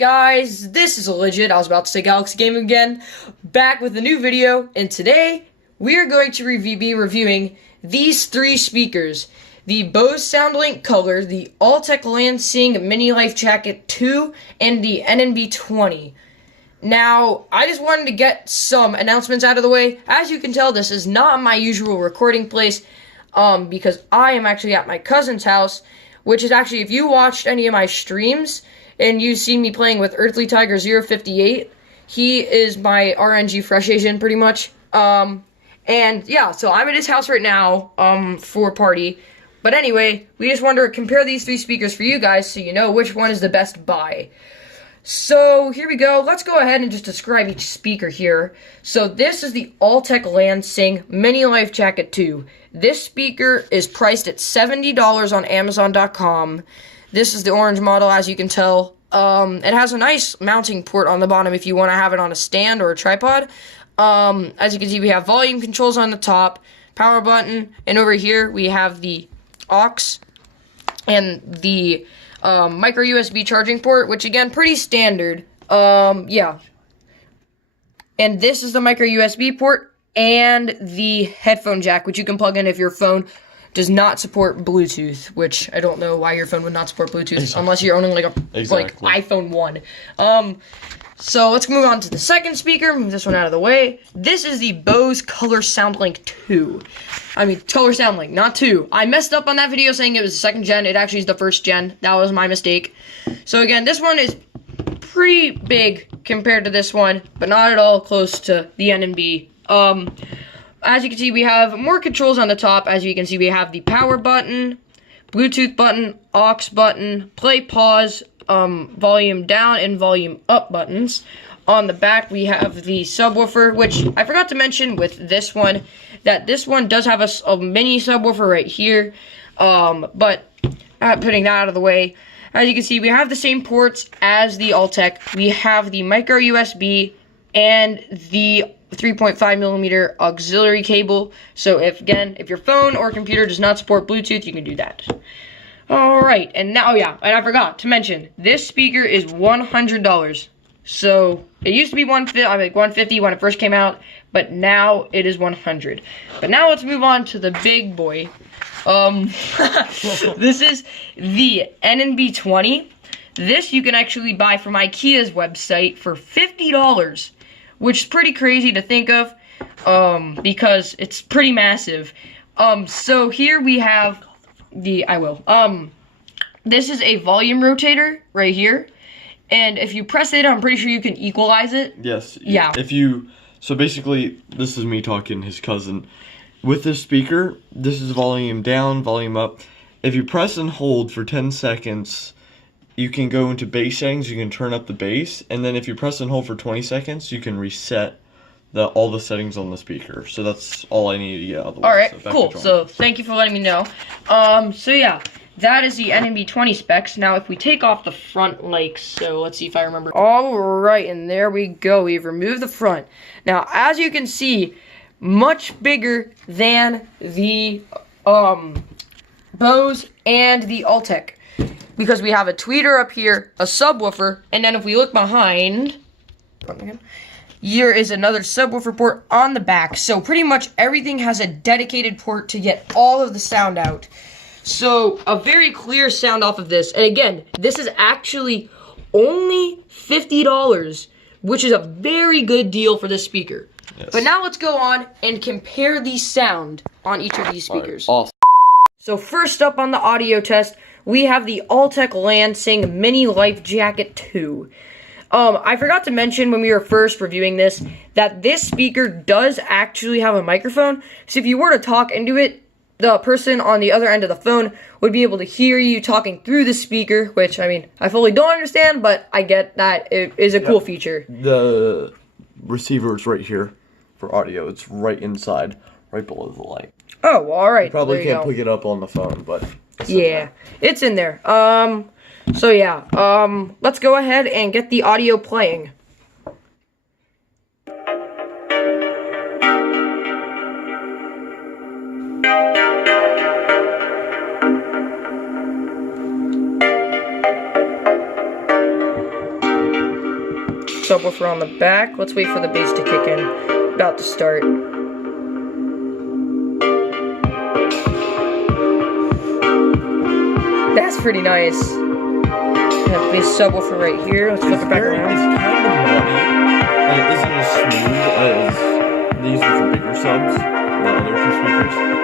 guys? This is Legit. I was about to say Galaxy Gaming again. Back with a new video, and today we are going to be reviewing these three speakers. The Bose SoundLink Color, the Altec Lansing Mini Life Jacket 2, and the NNB20. Now, I just wanted to get some announcements out of the way. As you can tell, this is not my usual recording place, because I am actually at my cousin's house, which is actually, if you watched any of my streams, and you've seen me playing with Earthly Tiger 058, he is my RNG Fresh Asian, pretty much. And yeah, so I'm at his house right now, for a party. But anyway, we just wanted to compare these three speakers for you guys so you know which one is the best buy. So, here we go. Let's go ahead and just describe each speaker here. So, this is the Altec Lansing Mini Life Jacket 2. This speaker is priced at $70 on Amazon.com. This is the orange model, as you can tell. It has a nice mounting port on the bottom if you want to have it on a stand or a tripod. As you can see, we have volume controls on the top, power button, and over here we have the aux and the micro USB charging port, which again, pretty standard. Yeah. And this is the micro USB port and the headphone jack, which you can plug in if your phone does not support Bluetooth, which I don't know why your phone would not support Bluetooth unless you're owning like iPhone 1. So let's move on to the second speaker. Move this one out of the way. This is the Bose Color SoundLink 2. I mean, Color SoundLink, not 2. I messed up on that video saying it was the second gen. It actually is the first gen. That was my mistake. So again, this one is pretty big compared to this one, but not at all close to the NNB. As you can see, we have more controls on the top. As you can see, we have the power button, Bluetooth button, aux button, play, pause, volume down and volume up buttons. On the back, we have the subwoofer, which I forgot to mention with this one, that this one does have a mini subwoofer right here. But putting that out of the way, as you can see, we have the same ports as the Altec. We have the micro USB and the 3.5mm auxiliary cable. So if your phone or computer does not support Bluetooth, you can do that. Alright, and now, and I forgot to mention, this speaker is $100. So, it used to be $150 when it first came out, but now it is $100. But now let's move on to the big boy. This is the NNB20. This you can actually buy from IKEA's website for $50, which is pretty crazy to think of, because it's pretty massive. So here we have this is a volume rotator right here, and if you press it, I'm pretty sure you can equalize it. Yes. Yeah. So basically, this is me talking, his cousin. With this speaker, this is volume down, volume up. If you press and hold for 10 seconds, you can go into bass settings, you can turn up the bass, and then if you press and hold for 20 seconds, you can reset all the settings on the speaker. So that's all I need to get out of the way. Alright, cool. So thank you for letting me know. So yeah, that is the NNB20 specs. Now if we take off the front like so, let's see if I remember. Alright, and there we go. We've removed the front. Now as you can see, much bigger than the Bose and the Altec, because we have a tweeter up here, a subwoofer, and then if we look behind, here is another subwoofer port on the back. So pretty much everything has a dedicated port to get all of the sound out. So a very clear sound off of this. And again, this is actually only $50, which is a very good deal for this speaker. Yes. But now let's go on and compare the sound on each of these speakers. Right, awesome. So first up on the audio test, we have the Altec Lansing Mini Life Jacket 2. I forgot to mention when we were first reviewing this, that this speaker does actually have a microphone. So if you were to talk into it, the person on the other end of the phone would be able to hear you talking through the speaker, which, I mean, I fully don't understand, but I get that it is a cool feature. The receiver is right here for audio. It's right inside, right below the light. Oh, well, alright. You probably can't pick it up on the phone, but it's in there. So yeah, let's go ahead and get the audio playing. subwoofer on the back. Let's wait for the bass to kick in. About to start. That's pretty nice. Have bass subwoofer right here. Let's flip it back around. It's kind of muddy, and it isn't as smooth as these with the bigger subs, the other two speakers.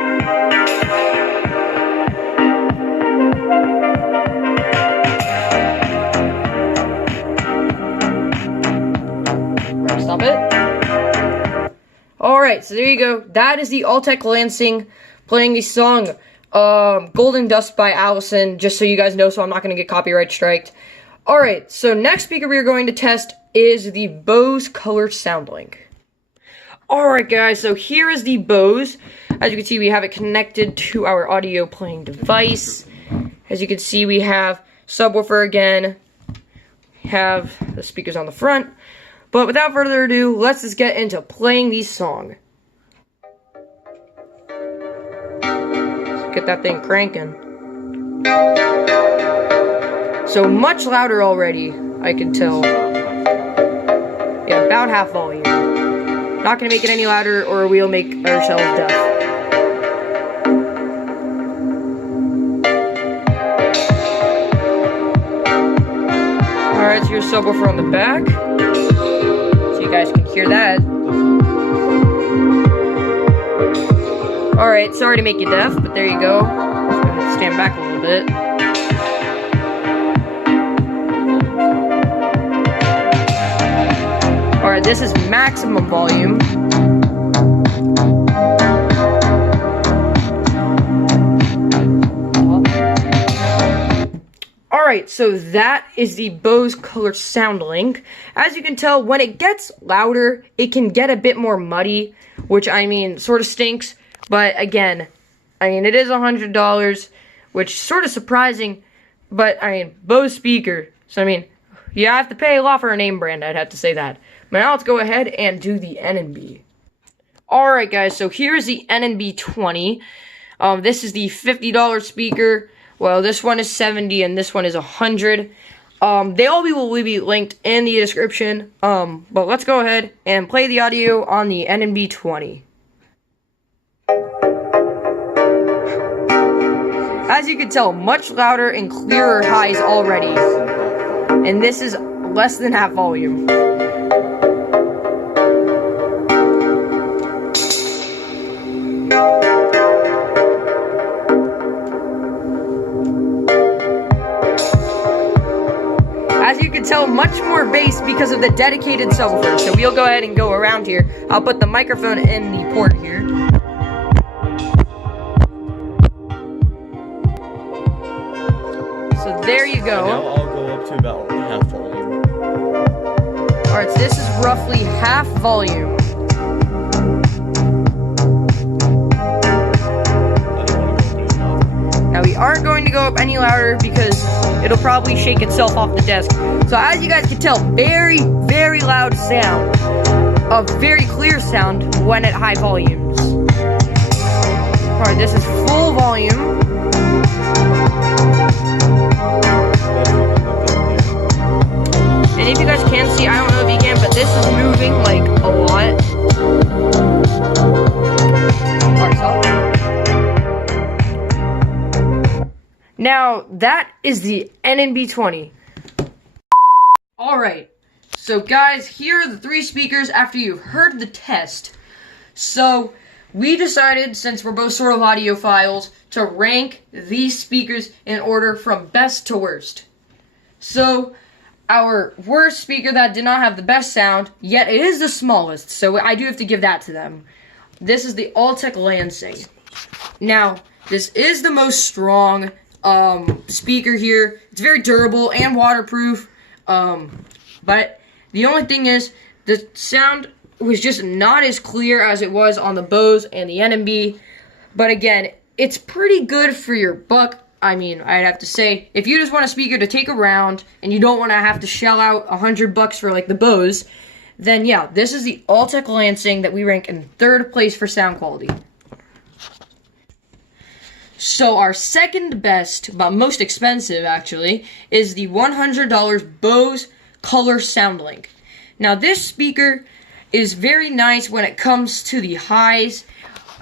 Stop it. Alright, so there you go. That is the Altec Lansing playing the song Golden Dust by Allison, just so you guys know, so I'm not going to get copyright striked. Alright, so next speaker we are going to test is the Bose Color SoundLink. Alright guys, so here is the Bose. As you can see, we have it connected to our audio playing device. As you can see, we have subwoofer again. We have the speakers on the front. But without further ado, let's just get into playing the song. Let's get that thing cranking. So much louder already, I can tell. Yeah, about half volume. Not gonna make it any louder or we'll make ourselves deaf. Alright, so your subwoofer on the back. You guys can hear that. Alright, sorry to make you deaf, but there you go. Just go ahead and stand back a little bit. Alright, this is maximum volume. Alright, so that is the Bose Color SoundLink. As you can tell, when it gets louder, it can get a bit more muddy, which, I mean, sort of stinks. But, again, I mean, it is $100, which is sort of surprising. But, I mean, Bose speaker. So, I mean, you have to pay a lot for a name brand, I'd have to say that. But now let's go ahead and do the NNB. Alright, guys, so here's the NNB 20. This is the $50 speaker. Well, this one is 70 and this one is 100. They all will be linked in the description. But let's go ahead and play the audio on the NNB 20. As you can tell, much louder and clearer highs already. And this is less than half volume. As you can tell, much more bass because of the dedicated subwoofer. So we'll go ahead and go around here. I'll put the microphone in the port here. So there you go. Now I'll go up to about half volume. Alright, so this is roughly half volume. Now we aren't going to go up any louder because it'll probably shake itself off the desk. So as you guys can tell, very, very loud sound. A very clear sound when at high volumes. Alright, this is full volume. And if you guys can see, I don't know if you can, but this is moving like a lot. Alright, so now, that is the NNB 20. Alright, so guys, here are the three speakers after you've heard the test. So, we decided, since we're both sort of audiophiles, to rank these speakers in order from best to worst. So, our worst speaker that did not have the best sound, yet it is the smallest, so I do have to give that to them. This is the Altec Lansing. Now, this is the most strong speaker here. It's very durable and waterproof, but the only thing is the sound was just not as clear as it was on the Bose and the NNB. But again, it's pretty good for your buck. I mean, I'd have to say, if you just want a speaker to take around and you don't want to have to shell out $100 for like the Bose, then yeah, this is the Altec Lansing that we rank in 3rd place for sound quality. So our second best, but most expensive actually, is the $100 Bose Color SoundLink. Now this speaker is very nice when it comes to the highs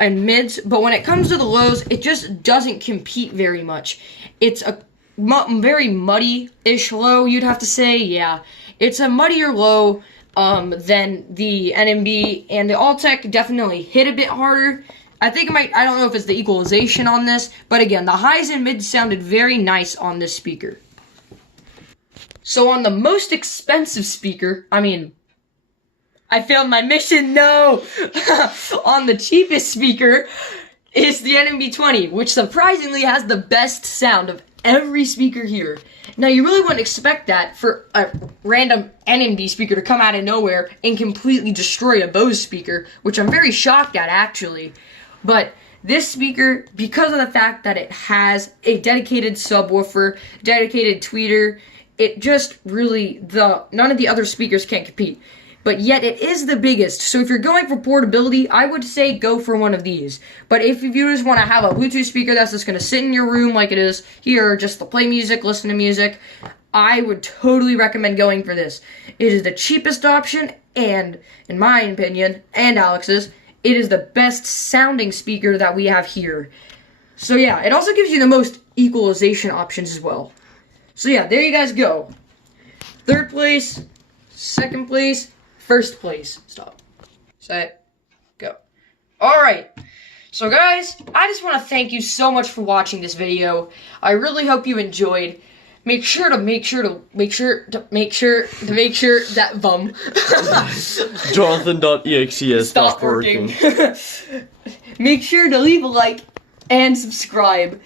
and mids, but when it comes to the lows, it just doesn't compete very much. It's a very muddy-ish low, you'd have to say. Yeah, it's a muddier low than the NMB, and the Altec definitely hit a bit harder. I think I don't know if it's the equalization on this, but again, the highs and mids sounded very nice on this speaker. So on the most expensive speaker, I failed my mission, no! On the cheapest speaker is the NMB20, which surprisingly has the best sound of every speaker here. Now, you really wouldn't expect that for a random NMB speaker to come out of nowhere and completely destroy a Bose speaker, which I'm very shocked at, actually. But this speaker, because of the fact that it has a dedicated subwoofer, dedicated tweeter, it just really, none of the other speakers can compete. But yet it is the biggest, so if you're going for portability, I would say go for one of these. But if you just want to have a Bluetooth speaker that's just going to sit in your room like it is here, just to play music, listen to music, I would totally recommend going for this. It is the cheapest option, and in my opinion, and Alex's, it is the best sounding speaker that we have here. So yeah, it also gives you the most equalization options as well. So yeah, there you guys go. Third place, second place, first place. Stop. Set. Go. Alright. So guys, I just want to thank you so much for watching this video. I really hope you enjoyed. Make sure that Jonathan.exe stop working. Make sure to leave a like and subscribe.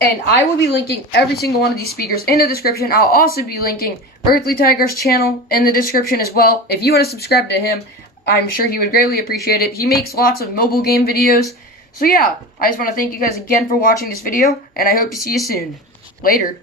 And I will be linking every single one of these speakers in the description. I'll also be linking Earthly Tiger's channel in the description as well. If you want to subscribe to him, I'm sure he would greatly appreciate it. He makes lots of mobile game videos. So yeah, I just want to thank you guys again for watching this video, and I hope to see you soon. Later.